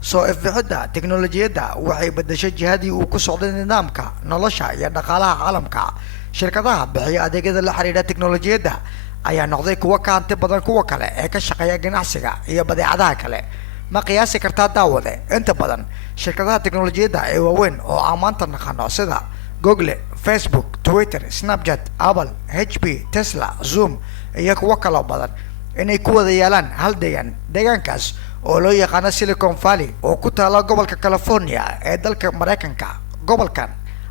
soo ifbixidda tiknoolajiyadda waxay beddeshay jihadii uu ku socday nidaamka nolosha iyo dhaqaalaha caalamka. shirkadaha bixiya adeegyada la xiriira tiknoolajiyadda ayaa noqday kuwa ka hanti badan kuwa kale ee ka shaqeeya ganacsiga iyo badeecadaha kale. ma qiyaasi kartaa daawade inta badan shirkadaha tiknoolajiyadda ee waaweyn oo aan maanta naqano sida Google, Facebook, Twitter, Snapchat, Apple, HP, Tesla, Zoom iyo kuwa kale badan inay ku wada yeelaan hal deegaankaas oo loo yaqaan Silicon Valley oo ku taala gobolka California ee dalka Mareykanka. gobolkan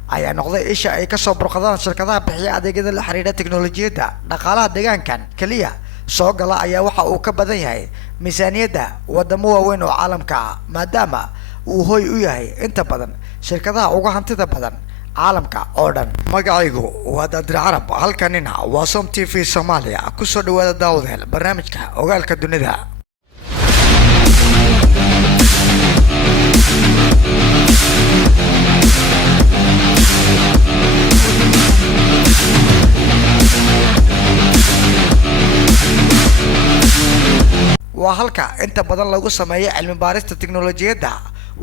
ayaa noqday isha ay ka soo burqadaan shirkadaha bixiya adeegyada la xiriira tiknoolajiyadda. dhaqaalaha deegaankan kaliya soo gala ayaa waxa uu ka badan yahay miisaaniyadda wadamo waaweyn oo caalamka ah, maadaama uu hoy u yahay inta badan shirkadaha uga hantida badan caalamka oo dhan. magacaygu waa Daadir Carab, halkanina waa Som TV Soomaaliya. kusoo dhawaada daawadayaal barnaamijka ogaalka dunida. waa halka inta badan lagu sameeyo cilmi baarista tiknoolajiyadda,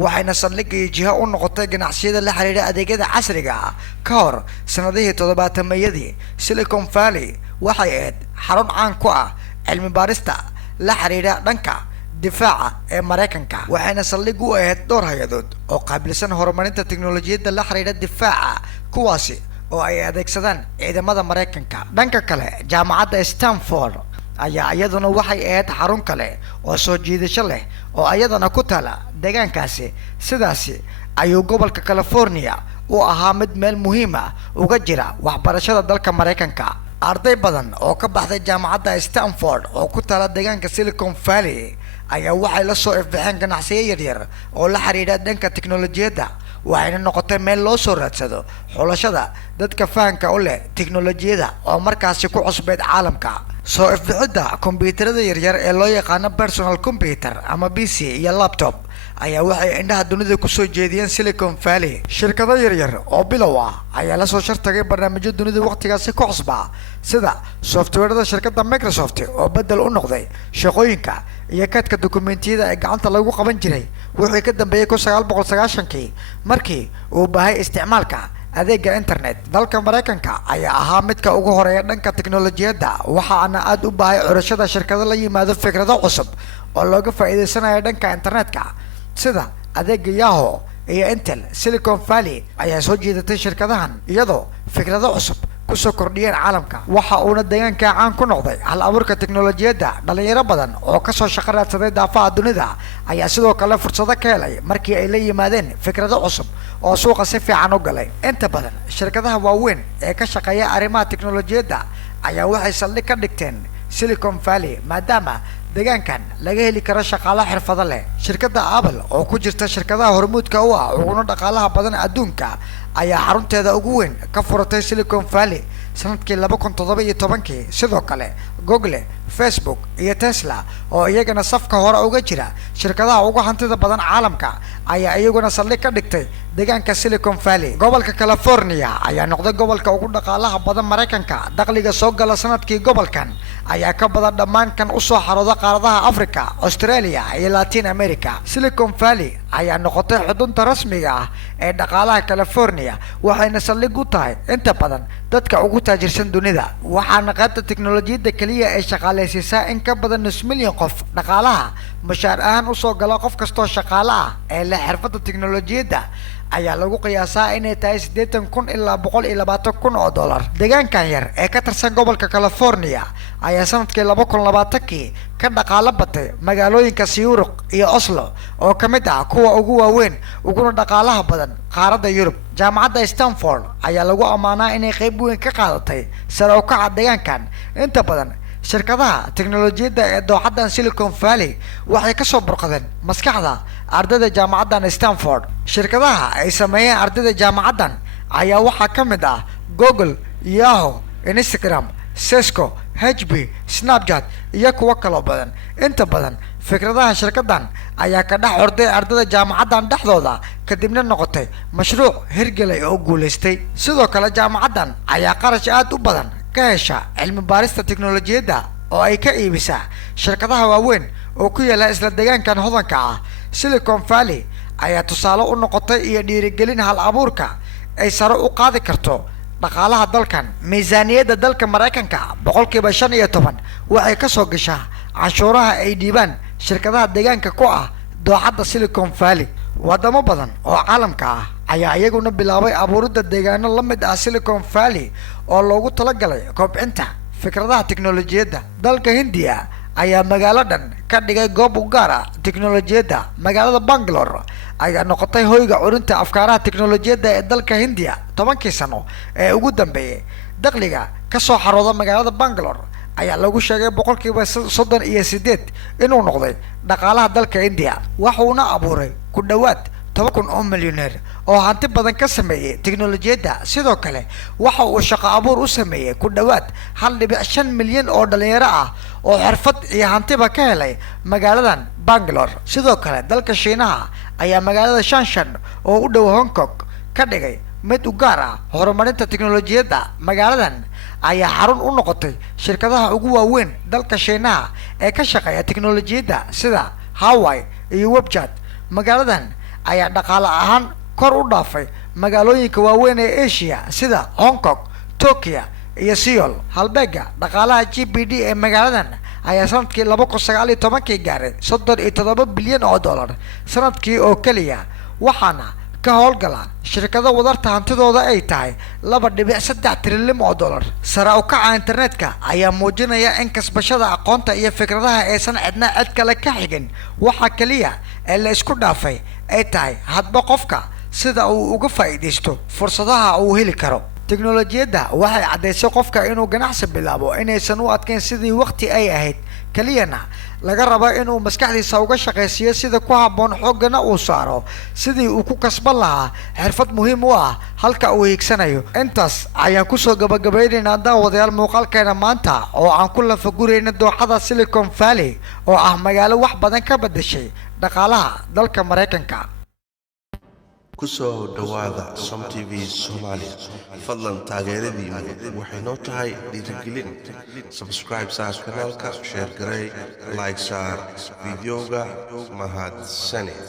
waxayna saldhig iyo jiha u noqotay ganacsiyada la xiriira adeegyada casriga ah. ka hor sanadihii 70-meeyadii Silicon Valley waxay ahayd xarun caan ku ah cilmi baarista la xiriira dhanka difaaca ee Mareykanka, waxayna saldhig u ahayd dhowr hay-adood oo qaabilsan horumarinta tiknoolajiyadda la xiriira difaaca, kuwaasi oo ay adeegsadaan ciidamada Mareykanka. dhanka kale jaamacadda Stanford ayaa iyaduna waxay ahayd xarun kale oo soo jiidasho leh oo iyadana ku taala deegaankaasi. sidaasi ayuu gobolka California u ahaa mid meel muhiim ah uga jira waxbarashada dalka Mareykanka. arday badan oo ka baxday jaamacadda Stanford oo ku taala deegaanka Silicon Valley ayaa waxay la soo ifbixeen ganacsiyo yaryar oo la xiriira dhanka tiknoolajiyadda, waxayna noqotay meel loo soo raadsado xulashada dadka fahanka u leh tiknoolajiyadda oo markaasi ku cusbeed caalamka. soo ifbixidda kombiyuutarada yaryar ee loo yaqaano personal computer ama PC iyo laptop ayaa waxay indhaha dunida kusoo jeediyeen Silicon Valley. shirkado yaryar oo bilow ah ayaa la soo shartagay barnaamijyo dunida waqtigaasi ku cusbaa, sida softwareda shirkadda Microsoft oo bedel u noqday shaqooyinka iyo kaydka dukumeentiyada ee gacanta lagu qaban jiray wixii ka dambeeyay 1990kii markii uu baahay isticmaalka adeega internet. dalka Mareykanka ayaa ahaa midka ugu horeeya dhanka tiknoolajiyadda, waxaana aad u baahay curashada shirkado la yimaado fikrado cusub oo looga faa'iideysanayo dhanka internetka sida adeega Yahoo iyo Intel. Silicon Valley ayaa soo jiidatay shirkadahan iyadoo fikrado cusub kusoo kordhiyeen caalamka, waxa uuna deegaanka caan ku noqday hal abuurka tiknoolajiyadda. dhalinyaro badan oo kasoo shaqo raadsaday daafaha dunida ayaa sidoo kale fursado ka helay markii ay la yimaadeen fikrado cusub oo suuqa si fiican u galay. inta badan shirkadaha waaweyn ee ka shaqeeya arrimaha tiknoolajiyadda ayaa waxay saldhig ka dhigteen Silicon Valley maadaama deegaankan laga heli karo shaqaale xirfado leh. shirkadda Apple oo ku jirta shirkadaha hormuudka u ah uguna dhaqaalaha badan adduunka ayaa xarunteeda ugu weyn ka furatay Silicon Valley sanadkii 2017. sidoo kale Google, Facebook iyo Tesla oo iyagana safka hore uga jira shirkadaha ugu hantida badan caalamka ayaa iyaguna saldhig ka dhigtay deegaanka Silicon Valley. gobolka California ayaa noqday gobolka ugu dhaqaalaha badan Mareykanka. dakhliga soo gala sanadkii gobolkan ayaa ka badan dhammaan kan u soo xarooda qaaradaha Africa, Australia iyo Latin America. Silicon Valley ayaa noqotay xudunta rasmiga ah ee dhaqaalaha California, waxayna saldhig u tahay inta badan dadka ugu taajirsan dunida, waxaana qaybta tiknoolajiyadda kaliya ay shaqaaleysiisaa in ka badan 5,000,000 qof. dhaqaalaha mushaar ahaan usoo gala qof kastoo shaqaale ah ee leh xirfadda tiknoolajiyadda ayaa lagu qiyaasaa inay tahay 80,000 ilaa 120,000 oo dollar. deegaankan yar ee ka tirsan gobolka California ayaa sanadkii 2020kii ka dhaqaalo batay magaalooyinka Zurich iyo Oslo oo ka mid ah kuwa ugu waaweyn uguna dhaqaalaha badan qaaradda Yurub. jaamacadda Stanford ayaa lagu ammaanaa inay qayb weyn ka qaadatay sare u kaca deegaankan. inta badan shirkadaha tiknoolajiyadda ee dooxadan Silicon Valley waxay ka soo burqadeen maskaxda ardayda jaamacaddan Stanford. shirkadaha ay sameeyeen ardayda jaamacaddan ayaa waxaa ka mid ah Google, Yahoo, Instagram, Cisco, HP, Snapchat iyo kuwa kale badan. inta badan fikradaha shirkaddan ayaa ka dhex orday ardayda jaamacaddan dhexdooda kadibna noqotay mashruuc hirgelay oo guuleystay. sidoo kale jaamacaddan ayaa qarash aad u badan ka hesha cilmi baarista tiknoolajiyadda oo ay ka iibisa shirkadaha waaweyn oo ku yaala isla deegaankan hodanka ah Silicon Valley ayaa tusaale u noqotay iyo dhiirigelin hal abuurka ay sare u qaadi karto dhaqaalaha dalkan. Miisaaniyadda dalka Mareykanka boqolkiiba 15 waxay ka soo gashaa canshuuraha ay dhiibaan shirkadaha deegaanka ku ah dooxada Silicon Valley. wadamo badan oo caalamka ah ayaa iyaguna bilaabay abuuridda deegaano la mid ah Silicon Valley oo loogu talagalay kobcinta fikradaha tiknoolajiyadda. Dalka Hindiya ayaa magaaladan ka dhigay goob u gaar ah tiknoolajiyadda. Magaalada Bangalore ayaa noqotay hoyga curinta afkaaraha tiknoolajiyadda ee dalka Hindiya 10 sano ee ugu dambeeyay. Dakhliga ka soo xarooda magaalada Bangalore ayaa lagu sheegay boqolkiiba 38 inuu noqday dhaqaalaha dalka Hindiya, waxuuna abuuray ku dhawaad 10,000 oo milyaneer oo hanti badan ka sameeyay tiknoolajiyadda. Sidoo kale waxa uu shaqo abuur u sameeyay ku dhawaad 1.5 milyan oo dhalinyaro ah oo xirfad iyo hantiba ka helay magaaladan Bangalore. Sidoo kale dalka Shiinaha ayaa magaalada Shanshan oo u dhow Hong Kong ka dhigay mid u gaar ah horumarinta tiknoolajiyadda. Magaaladan ayaa xarun u noqotay shirkadaha ugu waaweyn dalka Shiinaha ee ka shaqeeya tiknoolajiyadda sida Huawei iyo WeChat. Magaaladan ayaa dhaqaale ahaan kor u dhaafay magaalooyinka waaweyn ee Asia sida Hong Kong, Tokyo iyo Seoul. Halbeega dhaqaalaha GDP ee magaaladan ayaa sanadkii 2019 gaaray 37 bilyan oo dollar sanadkii oo kaliya, waxaana ka howlgala shirkado wadarta hantidooda ay tahay 2.3 trilyan oo dollar. Sare u kaca internetka ayaa muujinaya in kasbashada aqoonta iyo fikradaha aysan cidna cid kale ka xigin. Waxa kaliya ee la isku dhaafay ay tahay hadba qofka sida uu uga faa'iideysto fursadaha uu heli karo. Tiknoolajiyadda waxay cadeysay qofka inuu ganacsi bilaabo inaysan u adkeyn sidii waqti ay ahayd, kaliyana laga rabo inuu maskaxdiisa uga shaqeysiyo sida ku habboon, xoogana uu saaro sidii uu ku kasban lahaa xirfad muhiim u ah halka uu hiigsanayo. Intaas ayaan kusoo gabagabaynaynaa daawadayaal muuqaalkeena maanta oo aan ku lafagurayna dooxada Silicon Valley oo ah magaalo wax badan ka bedeshay dhaqaalaha dalka Mareykanka. kusoo dhawaada Som TV Soomaaliya. fadlan taageeradiinu waxay noo tahay dhiirigelin. subscribe saar kanaalka, share garay, like saar videoga. mahadsanid.